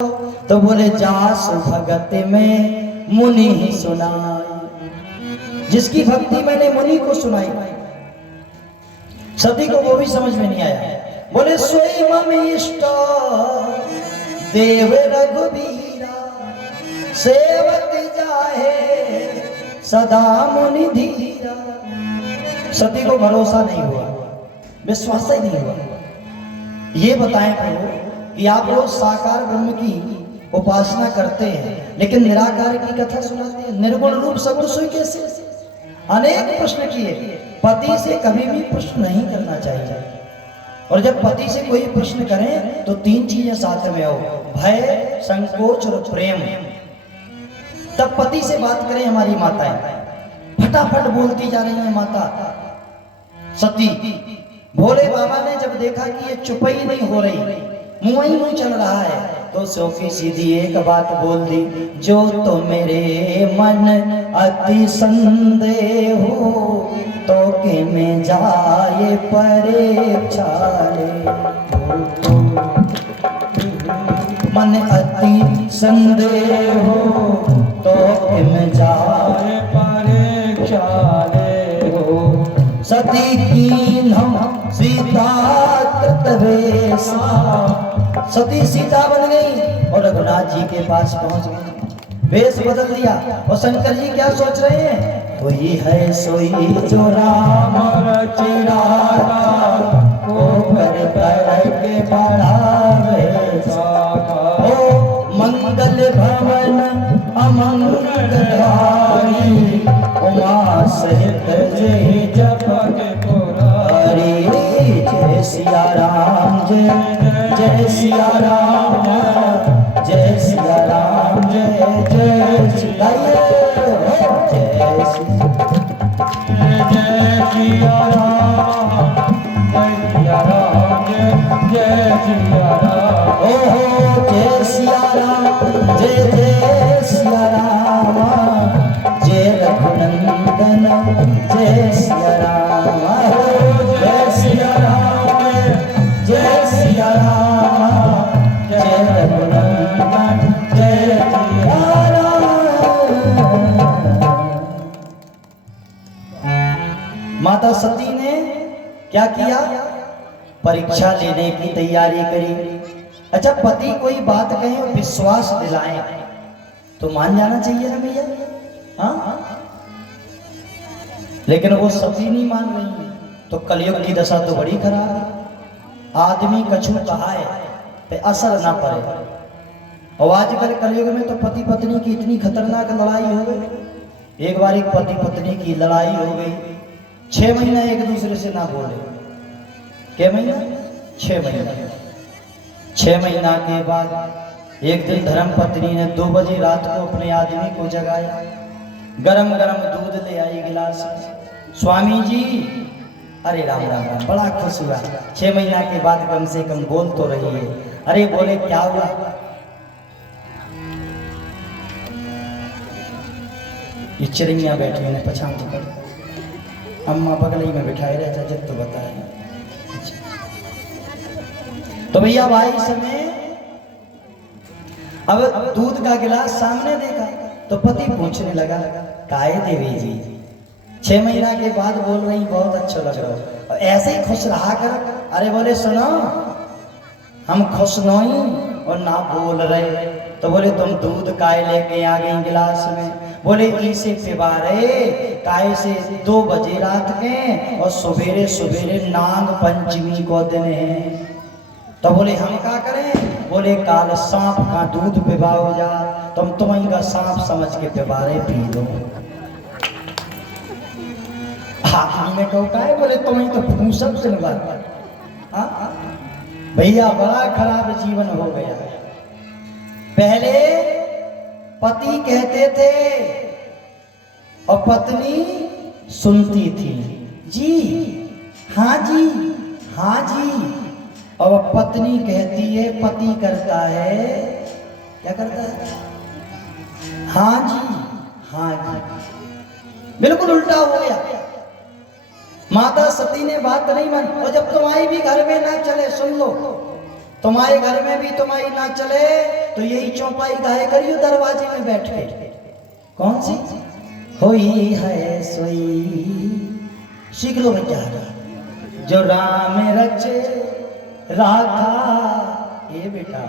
तो बोले जास भगत में मुनि ही सुनाई, जिसकी भक्ति मैंने मुनि को सुनाई। सभी को वो भी समझ में नहीं आया। बोले सोई मम इष्ट देव रघुबीरा, सेवक जाहे सदा मुनि धीरा। सभी को भरोसा नहीं हुआ, विश्वास ही नहीं हुआ। ये बताएं प्रभु कि आप लोग साकार ब्रह्म की उपासना करते हैं लेकिन निराकार की कथा सुनाते हैं, निर्गुण रूप सगुण सोई कैसे? अनेक प्रश्न किए। पति से कभी भी प्रश्न नहीं करना चाहिए, और जब पति से कोई प्रश्न करें तो तीन चीजें साथ में हो, भय, संकोच और प्रेम। तब पति से बात करें। हमारी माताएं फटाफट बोलती जा रही हैं। माता सती, भोले बाबा ने जब देखा कि ये चुप ही नहीं हो रही, मुंह ही मुंह चल रहा है, तो सोफी सीधी एक बात बोल दी, जो तो मेरे मन अति संदेह हो, तो के में जाए परीक्षा ले। मन अति संदेह हो, तो के में जाए परीक्षा ले हो। सती कीन हम सीता सती सीता बन गई और रघुनाथ जी के पास पहुंच गई। वेश बदल दिया। और शंकर जी क्या सोच रहे हैं? वही है सोई जो राम रचिरागा, को कर के बढ़ावे ओ मंगल भवन अमंगलहारी, उमा सहित जय जपके पुरारी। जय सिया राम, जय सिया राम, जय सिया राम, जय जय सिया राम, जय सिया राम, जय सिया राम, जय सिया राम। ओ जय सिया राम, जय जय सिया राम, जय रघुनंदन, जय सिया राम, जय सिया राम, जय सिया राम, जय रघुनंदन, जय सिया राम। माता सती ने क्या किया? परीक्षा लेने की तैयारी करी। अच्छा, पति कोई बात कहे और विश्वास दिलाए तो मान जाना चाहिए ना भैया, हाँ? लेकिन वो सती नहीं मान रही है, तो कलयुग की दशा तो बड़ी खराब है। आदमी कछु कहा है पे असर ना पड़े। और आजकल कलयुग में तो पति पत्नी की इतनी खतरनाक लड़ाई हो गई। एक बार एक पति पत्नी की लड़ाई हो गई, 6 महीना एक दूसरे से ना बोले। क्या महीना? 6 महीना। 6 महीना के बाद एक दिन धर्म पत्नी ने 2 बजे रात को अपने आदमी को जगाया, गरम गरम दूध ले आई गिलास में। स्वामी जी, अरे राम राम राम, बड़ा खुश हुआ। 6 महीना के बाद कम से कम बोल तो रही है। अरे बोले क्या हुआ? ये चिड़िया बैठी है पछान पकड़, अम्मा बगल ही में बिठाए रहता जब तो बताए। तो भैया भाई समय अब दूध का गिलास सामने देखा तो पति पूछने लगा, काहे देवी जी 6 महीना के बाद बोल रही, बहुत अच्छा लग रहा है, और ऐसे ही खुश रहा कर। अरे बोले सुनो, हम खुश नहीं और ना बोल रहे। तो बोले तुम दूध काहे लेके आ गई गिलास में? बोले इसे पिबारे काहे से 2 बजे रात के और सवेरे सवेरे नाग पंचमी को दिन है। तो बोले हम क्या करें? बोले काल सांप का दूध पिबाओ जा, तुम तुम्हें का सांप समझ के पिबारे पी लो। आखिरी में कहता है, बोले तुम्हें तो फूसक से भैया बड़ा खराब जीवन हो गया। पहले पति कहते थे और पत्नी सुनती थी, जी हाँ जी, हाँ जी। और पत्नी कहती है, पति करता है, क्या करता है? हाँ जी, हाँ जी। बिल्कुल उल्टा हो गया। माता सती ने बात नहीं मानी। और जब तुम्हारी भी घर में ना चले, सुन लो, तुम्हारे घर में भी तुम्हारी ना चले तो यही चौपाई गाए करियो दरवाजे में बैठ के। कौन सी? होई है सोई, सीख लो बच्चा, जो राम रच राखा ये बेटा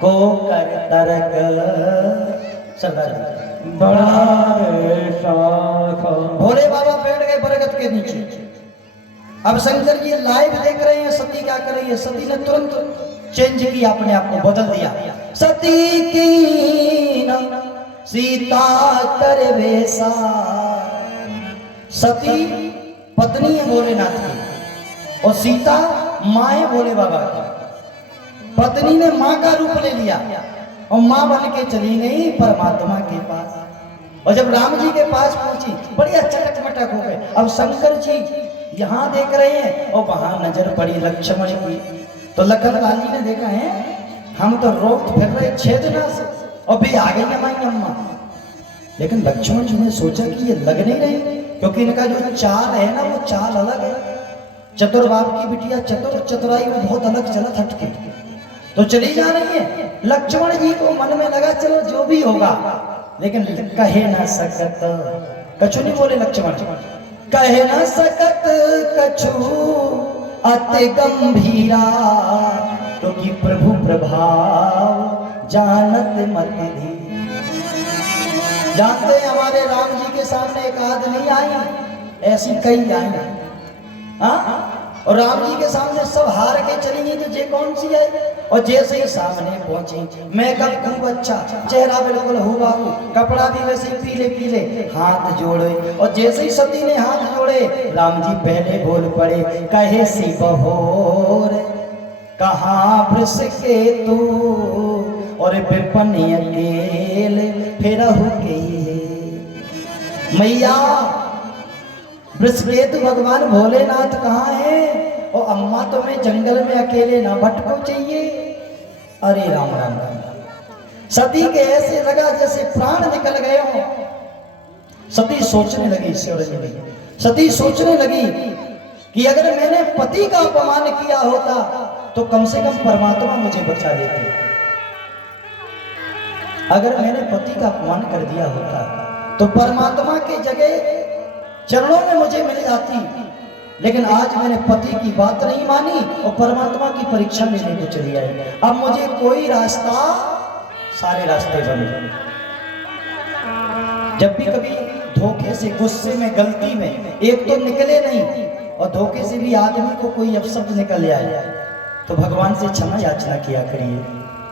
को कर तरक सरदार बड़ा शाखा। भोले बाबा बैठ गए बरगद के नीचे। अब शंकर जी लाइव देख रहे हैं सती क्या कर रही है। सती ने तुरंत चेंज किया, अपने आप को बदल दिया। सती की न सीता कर वैसा। सती पत्नी है भोलेनाथ की और सीता माँ है भोले बाबा की। पत्नी ने माँ का रूप ले लिया और माँ बन के चली गई परमात्मा के पास। और जब राम जी के पास पहुंची बढ़िया चटक मटक हो गए। अब शंकर जी यहाँ देख रहे हैं और वहां नजर पड़ी लक्ष्मण की। तो लखन लाल जी ने देखा है हम तो रोक फिर रहे छेदना से और भी आ गई हमारी अम्मा। लेकिन लक्ष्मण जी ने सोचा कि ये लग नहीं रहे, क्योंकि इनका जो चाल है ना वो चाल अलग है। चतुर बाप की बिटिया चतुर, चतुराई में बहुत अलग चला हटके तो चली जा रही है। लक्ष्मण जी को मन में लगा चलो जो भी होगा, लेकिन कहे ना सकत कछु नहीं बोले लक्ष्मण। कहे ना सकत कछु अति गंभीरा, क्योंकि प्रभु प्रभाव जानत मत धी। जानते हैं हमारे राम जी के सामने एक आध नहीं आई, ऐसी कई आई। हाँ, और राम जी के सामने सब हार के चली गई, तो जे कौन सी आई? और जैसे ही सामने पहुंची, मेकअप खूब अच्छा, चेहरा बिल्कुल हुबहू, कपड़ा भी वैसे ही पीले पीले, हाथ जोड़े। और जैसे ही सती ने हाथ जोड़े, राम जी पहले बोल पड़े, कहे सी बहोर कहाँ वृष के तू और विपन अकेल फिरहु के। मैया वृषकेतु भगवान भोलेनाथ कहाँ है? और अम्मा तुम्हें जंगल में अकेले ना भटको चाहिए। अरे राम राम राम। सती के ऐसे लगा जैसे प्राण निकल गए हो। सती सोचने लगी, सती सोचने लगी कि अगर मैंने पति का अपमान किया होता तो कम से कम परमात्मा मुझे बचा लेते। अगर मैंने पति का अपमान कर दिया होता तो परमात्मा की जगह चरणों में मुझे मिल जाती। लेकिन आज मैंने पति की बात नहीं मानी और परमात्मा की परीक्षा लेने को चली आई। अब मुझे कोई रास्ता, सारे रास्ते बने। जब भी कभी धोखे से, गुस्से में, गलती में एक तो निकले नहीं और धोखे से भी आदमी को कोई अपशब्द निकल आए तो भगवान से क्षमा याचना किया करिए।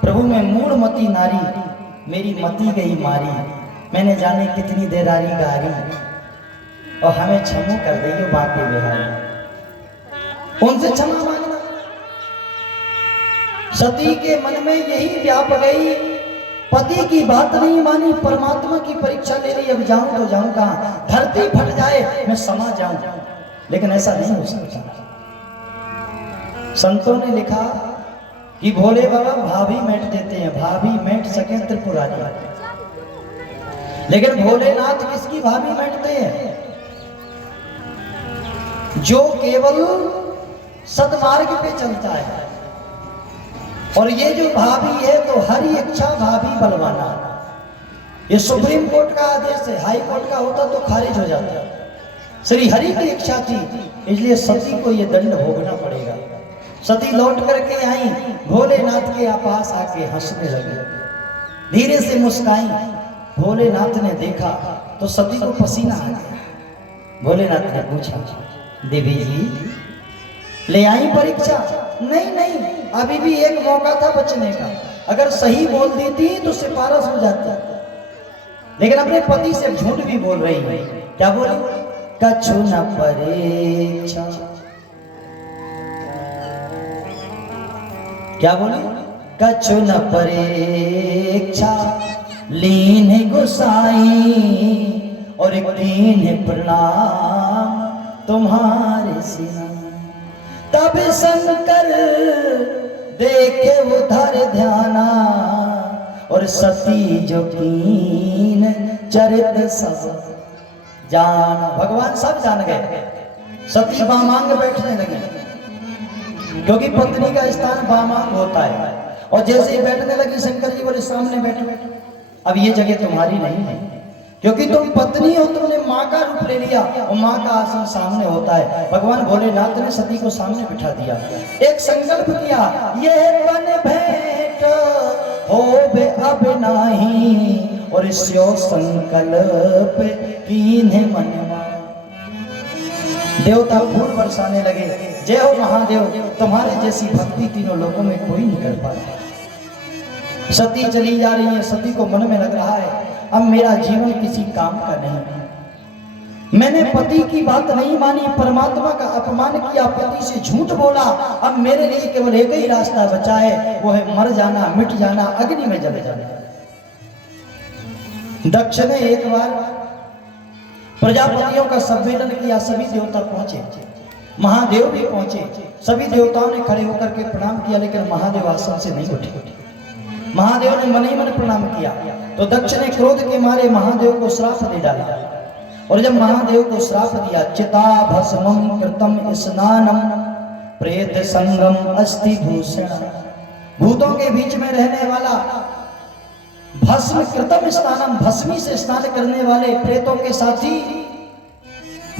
प्रभु मैं मूढ़मती नारी, मेरी मती गई मारी, मैंने जाने कितनी देरारी गारी, और हमें क्षमा कर दिए बाकी बिहारी। उनसे क्षमा मांगना। सती के मन में यही व्याप गई, पति की बात नहीं मानी, परमात्मा की परीक्षा ले ली। अब जाऊं तो जाऊं कहां? धरती फट जाए मैं समा जाऊं। लेकिन ऐसा नहीं हो सकता। संतों ने लिखा कि भोले बाबा भाभी मेट देते हैं, भाभी मेट सके त्रिपुरारी। लेकिन भोलेनाथ किसकी भाभी मेटते हैं? जो केवल सदमार्ग पे चलता है। और ये जो भाभी है तो हरी इच्छा भाभी बलवाना। ये सुप्रीम कोर्ट का आदेश है, हाई कोर्ट का होता तो खारिज हो जाता। श्री हरि की इच्छा थी, इसलिए सती को ये दंड भोगना पड़ेगा। सती लौट करके आई, भोलेनाथ के पास आके हंसने लगी, धीरे से मुस्काई। भोलेनाथ ने देखा तो सती को पसीना आ गया। भोलेनाथ ने पूछा, देवी जी ले आई परीक्षा? नहीं नहीं, अभी भी एक मौका था बचने का। अगर सही बोल देती तो सिफारिश हो जाती। लेकिन अपने पति से झूठ भी बोल रही है। क्या बोली? कछु न परीक्षा। क्या बोली? कछु न परीक्षा लीन गुसाई और दीन प्रणाम तुम्हारे सिना। तब शंकर देखे उधर ध्याना और सती जो कीन चरित सब जान। भगवान सब जान गए। सती बामांग बैठने लगी, क्योंकि पत्नी का स्थान बामांग होता है। और जैसे ही बैठने लगी शंकर जी बोले सामने बैठो। अब ये जगह तुम्हारी नहीं है, क्योंकि तुम पत्नी हो, तुमने माँ का रूप ले लिया और माँ का आसन सामने होता है। भगवान भोलेनाथ ने सती को सामने बिठा दिया, एक संकल्प किया, ये बन भेंट हो बे अब नाही, और इसो संकल्प कीन्हे मनवा। देवता फूल बरसाने लगे, जय हो महादेव, तुम्हारे जैसी भक्ति तीनों लोगों में कोई नहीं कर पाता। सती चली जा रही है, सती को मन में लग रहा है अब मेरा जीवन किसी काम का नहीं। मैंने पति की बात नहीं मानी, परमात्मा का अपमान किया, पति से झूठ बोला, अब मेरे लिए केवल एक ही रास्ता बचा है, वो है मर जाना, मिट जाना, अग्नि में जल जाना। दक्ष ने एक बार प्रजापतियों का सम्मेलन किया, सभी देवता पहुंचे, महादेव भी पहुंचे, सभी देवताओं ने खड़े होकर के प्रणाम किया, लेकिन महादेव आसन से नहीं उठे। महादेव ने मन ही मन प्रणाम किया, तो दक्ष ने क्रोध के मारे महादेव को श्राप दे डाला। और जब महादेव को श्राप दिया, चिता भस्मं कृतम स्नानम प्रेत संगम अस्ति भूषण, भूतों के बीच में रहने वाला, भस्म कृतम स्नानम, भस्मी से स्नान करने वाले प्रेतों के साथी,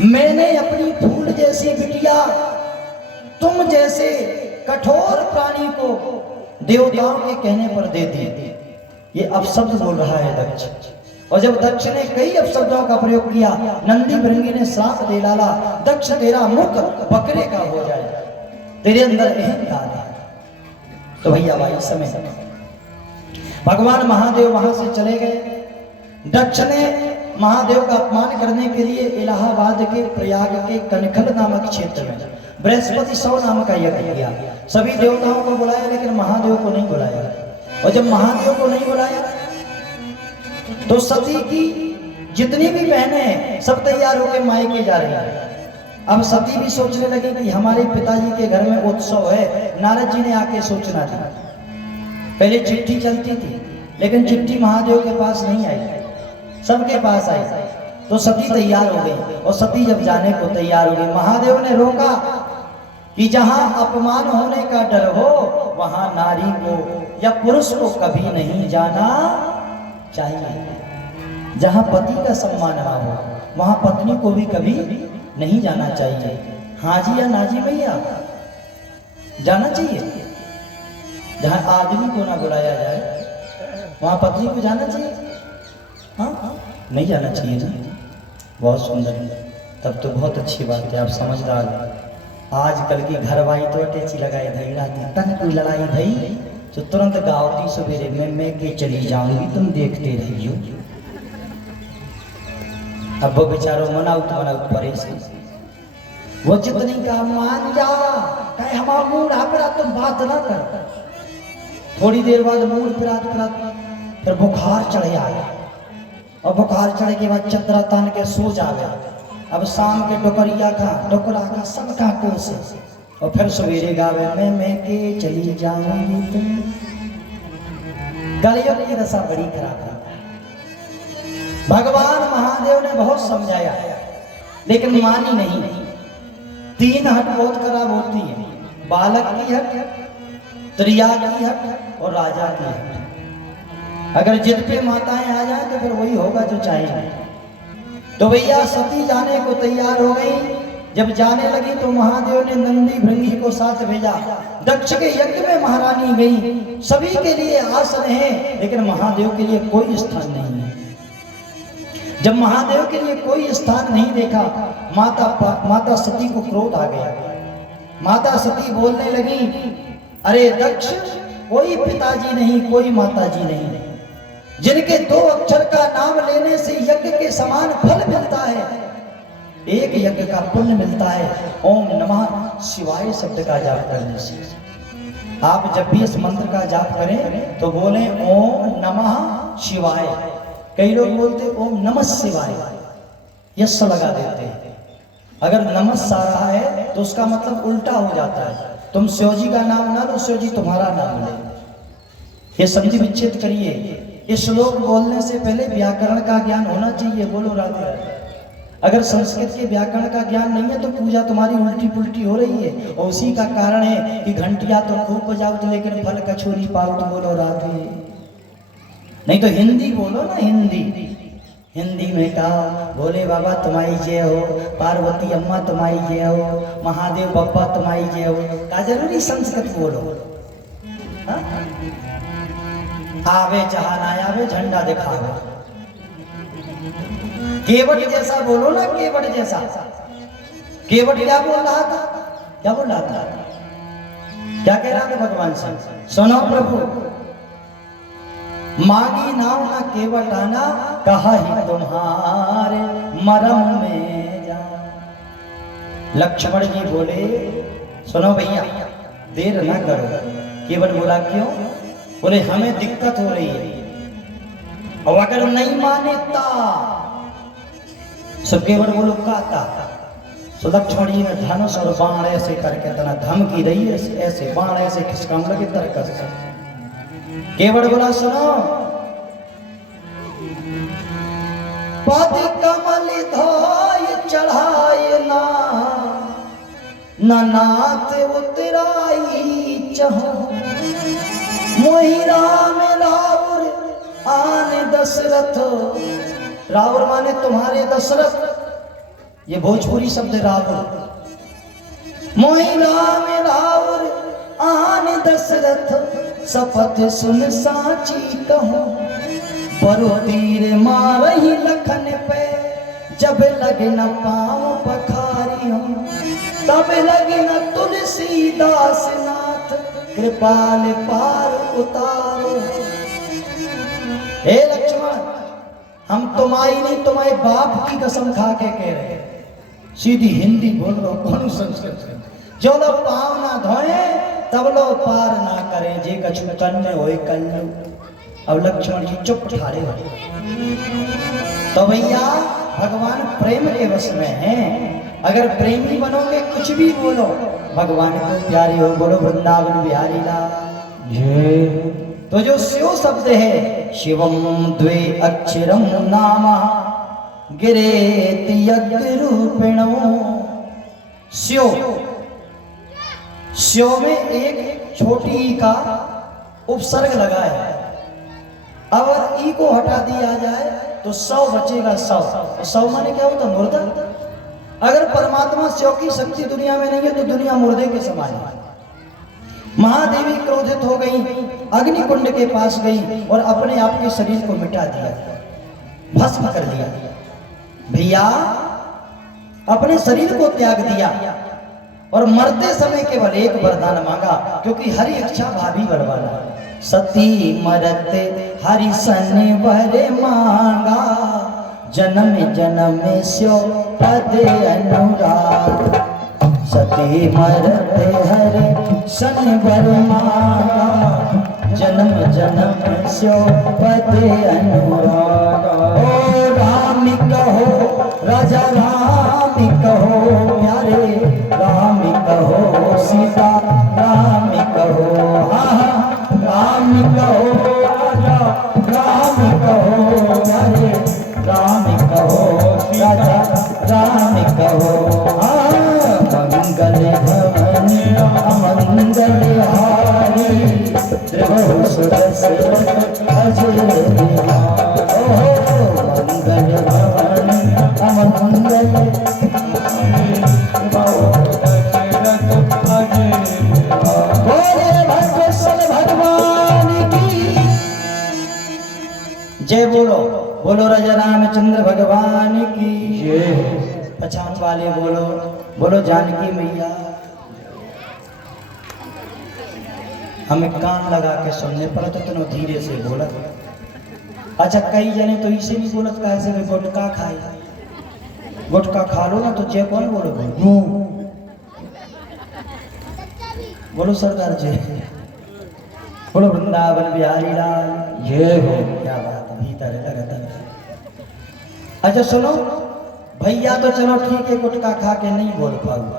मैंने अपनी फूल जैसी बिटिया तुम जैसे कठोर प्राणी को देवताओं के कहने पर दे दी। ये अपशब्द बोल रहा है दक्ष। और जब दक्ष ने कई अपशब्दों का प्रयोग किया, नंदी भृंगी ने श्राप दे डाला, दक्ष तेरा मुख बकरे का हो जाए, तेरे अंदर यही ज्ञान है। तो भैया भाई समय भगवान महादेव वहां से चले गए। दक्ष ने महादेव का अपमान करने के लिए इलाहाबाद के प्रयाग के कनखल नामक क्षेत्र में बृहस्पति सौ नाम का यज्ञ किया। सभी देवताओं को बुलाया, लेकिन महादेव को नहीं बुलाया। और जब महादेव को नहीं बुलाया तो सती की जितनी भी बहनें हैं सब तैयार होकर मायके जा रही हैं। अब सती भी सोचने लगी कि हमारे पिताजी के घर में उत्सव है, नारद जी ने आके सूचना दी। पहले चिट्ठी चलती थी, लेकिन चिट्ठी महादेव के पास नहीं आई, सबके पास आई। तो सती तैयार हो गई, और सती जब जाने को तैयार हो गई, महादेव ने रोका कि जहां अपमान होने का डर हो वहां नारी को या पुरुष को कभी नहीं जाना चाहिए। जहां पति का सम्मान ना हो वहां पत्नी को भी कभी नहीं जाना चाहिए। हाँ जी या ना जी भैया, जाना चाहिए। जहां आदमी को ना बुलाया जाए वहां पत्नी को जाना चाहिए। हाँ, नहीं जाना चाहिए ना। बहुत सुंदर, तब तो बहुत अच्छी बात है, आप समझदार। आजकल की घरवाई तो अटैची लगाए धई रहती, तन कोई लड़ाई भई तो तुरंत गावती सवेरे में मैं के चली जाऊंगी, तुम देखते रहियो। अब वो बेचारो मनाउत परेशान, वो जितनी का मान जा कहे हमारा मूड आपरा, तुम बात ना कर। थोड़ी देर बाद मूड पिरात फिर बुखार चढ़ आया, और बुखार चढ़े के बाद चदरा तान के सो जावे। अब शाम के डोकरा का सबका कोस, और फिर सवेरे गावे मैं के चली जाऊंगी तुम। गलियों की दशा बड़ी खराब है। भगवान महादेव ने बहुत समझाया लेकिन मानी नहीं। तीन हट बहुत खराब होती है, बालक की हट, त्रिया की हट और राजा की हट। अगर जिद पे माताएं आ जाए तो फिर वही होगा जो चाहिए। तो भैया सती जाने को तैयार हो गई। जब जाने लगी तो महादेव ने नंदी भृंगी को साथ भेजा। दक्ष के यज्ञ में महारानी गई, सभी के लिए आसन है लेकिन महादेव के लिए कोई स्थान नहीं है। जब महादेव के लिए कोई स्थान नहीं देखा, माता सती को क्रोध आ गया। माता सती बोलने लगी, अरे दक्ष, कोई पिताजी नहीं, कोई माताजी नहीं, जिनके दो अक्षर का नाम लेने से यज्ञ के समान फल मिलता है, एक यज्ञ का पुण्य मिलता है ओम नमः शिवाय शब्द का जाप करने से। आप जब भी इस मंत्र का जाप करें तो बोलें ओम नमः शिवाय। कई लोग बोलते ओम नमः शिवाय, यस लगा देते हैं। अगर नमः आ रहा है तो उसका मतलब उल्टा हो जाता है। तुम शिव जी का नाम ना लो, शिव जी तुम्हारा नाम ले। ये समझी विच्छेद करिए। ये श्लोक बोलने से पहले व्याकरण का ज्ञान होना चाहिए। बोलो राधे राधे। अगर संस्कृत के व्याकरण का ज्ञान नहीं है तो पूजा तुम्हारी उल्टी पुल्टी हो रही है। और उसी का कारण है कि घंटिया तो खूब बजाओ लेकिन फल कछोरी पाओ तो बोलो राधे। नहीं तो हिंदी बोलो ना, हिंदी में कहा भोले बाबा तुम्हारी जय हो, पार्वती अम्मा तुम्हारी जय हो, महादेव बप्पा तुम्हारी जय हो। का जरूरी संस्कृत बोलो। हा? आवे चाह ना आवे झंडा दिखावे। केवट जैसा बोलो ना, केवट जैसा। केवट क्या बोल रहा था, क्या बोल रहा था, क्या कह रहा था भगवान से? सुनो प्रभु, मांगी नाव ना केवट आना, कहा ही तुम्हारे मरम में जा। लक्ष्मण जी बोले सुनो भैया देर ना करो। केवट बोला क्यों? बोले हमें दिक्कत हो रही है और अगर नहीं माने तो केवट बोलो का। तो लक्ष्मण जी ने धनुष और बाण ऐसे करके तना धमकी रही है, ऐसे बाण ऐसे खिसकाने लगे तरकस से। केवट बोला सुनो, पद कमल धोय चढ़ाए ना नाथ उतराई चहो, मोहि राम राउर आने दशरथ। राउर माने तुम्हारे दशरथ, ये भोजपुरी शब्द राउर। मोहि राम राउर आने दशरथ, शपथ सुन साची कहूं, बरो तीर मारही लखन पे, जब लगे न पाँव पखारी हूँ, तब लगे न तुलसीदास नाथ, कृपाल पार उतारो। हे लक्ष्मण, हम तुम्हारी नहीं तुम्हारे बाप की कसम खा के कह रहे हैं। सीधी हिंदी बोल रहे हो, कौन संस्कृत? जो लोग पाँव ना धोए तब लोग पार ना करें, जे कछु कन्ने होए कन्ने। अब लक्ष्मण जी चुप ठाड़े हो। तो भैया भगवान प्रेम के वश में हैं। अगर प्रेमी बनोगे कुछ भी बोलो, भगवान को प्यारे हो। बोलो वृंदावन बिहारी लाल। तो जो शिव शब्द है, शिवम द्वे अक्षरम नामा गिरेति यज्ञ रूपिणो। शिव में एक छोटी ई का उपसर्ग लगा है। अगर ई को हटा दिया जाए तो सौ बचेगा। सौ माने क्या होता? मुर्दा। अगर परमात्मा शिव की शक्ति दुनिया में नहीं है तो दुनिया मुर्दे के समान है। महादेवी क्रोधित हो गई, अग्नि कुंड के पास गई और अपने आप के शरीर को मिटा दिया, भस्म कर दिया। भैया अपने शरीर को त्याग दिया और मरते समय केवल एक वरदान मांगा, क्योंकि हरि इच्छा भाभी बरवाना। सती मरते हरि सन वर मांगा, जन्म जन्म स्यो पद अनुराग। सती मरते हरि सन वर मांगा, जन्म जन्म स्यो पद अनुराग। ओ राम कहो राजा राम कहो, प्यारे राम कहो, सीता राम कहो। राम कहो राजा राम कहो, प्यारे राम कहो, राजा राम कहो। मंगल भवन अमंगल हारी, त्रिभुवन सुरस अजय बिहारी। मंगल भवन अमंगल जय बोलो। बोलो राजा रामचंद्र भगवान की जय। पछान वाले बोलो, बोलो जानकी मैया। हमें कान लगा के सुनने पड़ा तो तुम धीरे से बोला। अच्छा कई जने तो इसे नहीं बोलत, कैसे में गुटका खाए। गुटका खा लो ना तो जय कौन बोलो? बोलो सरदार जय। बोलो वृंदावन बिहारी लाल जय हो। क्या बात है, भीतर लगता है। अच्छा सुनो भैया, तो चलो ठीक है, गुटखा खा के नहीं बोल पाऊंगा,